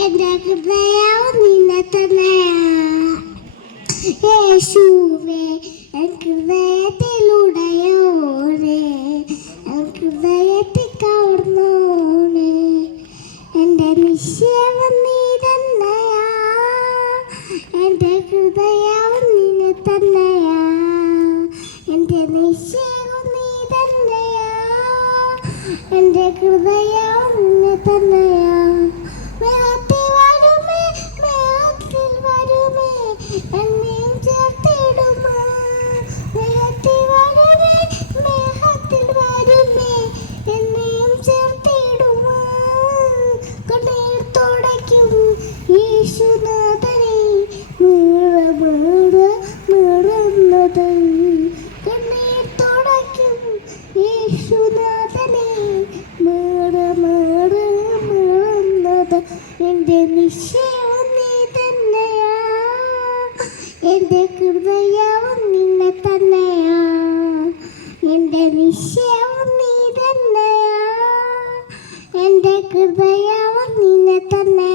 എൻ്റെ ഹൃദയം നിന്നെ തന്നെയാ യേശുവേ എൻ ഹൃദയത്തിലുടയോനെ എൻ ഹൃദയത്തിൽ കവർന്നോനെ എൻ്റെ നിശ്ചയം നീ തന്നെയാ എൻ്റെ ഹൃദയം നിന്നെ തന്നെയാ എൻ്റെ നിശ്ചയം നീ തന്നെയാ എൻ്റെ ഹൃദയം നിന്നെ തന്നെയാ മേഘത്തിൽ വരുമേ മേഘത്തിൽ വരുമേ എന്നെയും ചേർത്തിടുമോ മേഘത്തിൽ വരുമേ മേഘത്തിൽ വരുമേ എന്നെയും ചേർത്തിടുമോ കണ്ണീർ തുടയ്ക്കും യേശുനാഥനെ മറന്നത് കണ്ണീർ തുടയ്ക്കും യേശുനാഥനെ മറന്നത് എൻ്റെ നിശ്ചയം നീ തന്നെയാ എൻ്റെ ഹൃദയവും നിന്നെ തന്നെയാ എൻ്റെ നിശ്ചയവും നീ തന്നെയാ എൻ്റെ ഹൃദയവും നിന്നെ തന്നെ